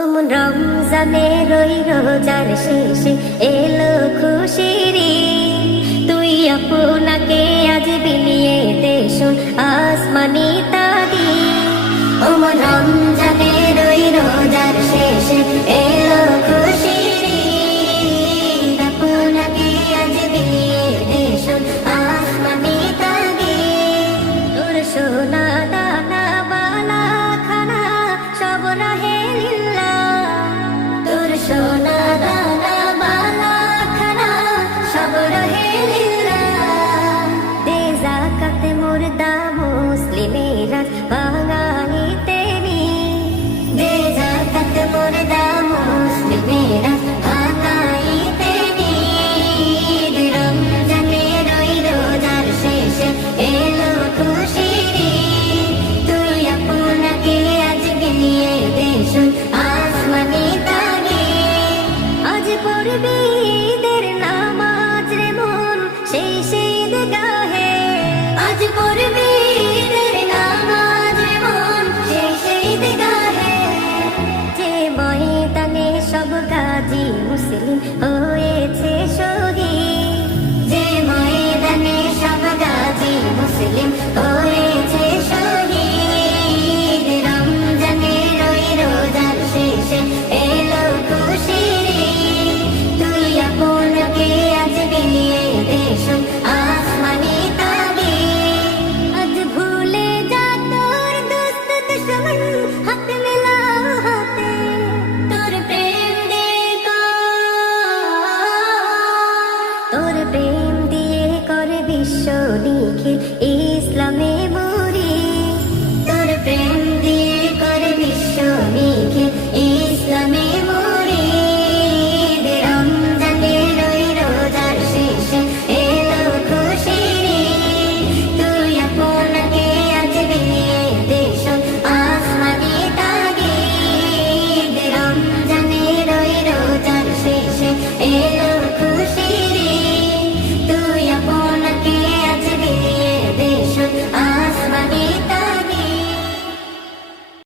অমন রমজানের ওই রোজার শেষে এলো খুশির ঈদ। তুই আপনাকে আজ বিলিয়ে দে শোন আসমানি তাগিদ। অমন রমজানের ওই রোজার শেষে এলো খুশির ঈদ। আপনাকে আজ বিলিয়ে দে শোন আসমানি তাগিদ। তোর সোনা দানা বালা খানা সব রাহে সোনা দানা বালা খানা সব রহে লিল্লাহ। দে যাকাত মুর্দা মুসলিমেরা ভাঙাইতে নি। দে যাকাত মুর্দা মুসলিমেরা ভাঙাইতে নি। রমজানের ওই রোজার শেষে এলো খুশির ঈদ। তুই আপনাকে আজ বিলিয়ে দে শোন আসমানি তাগিদ। আজ পড়বি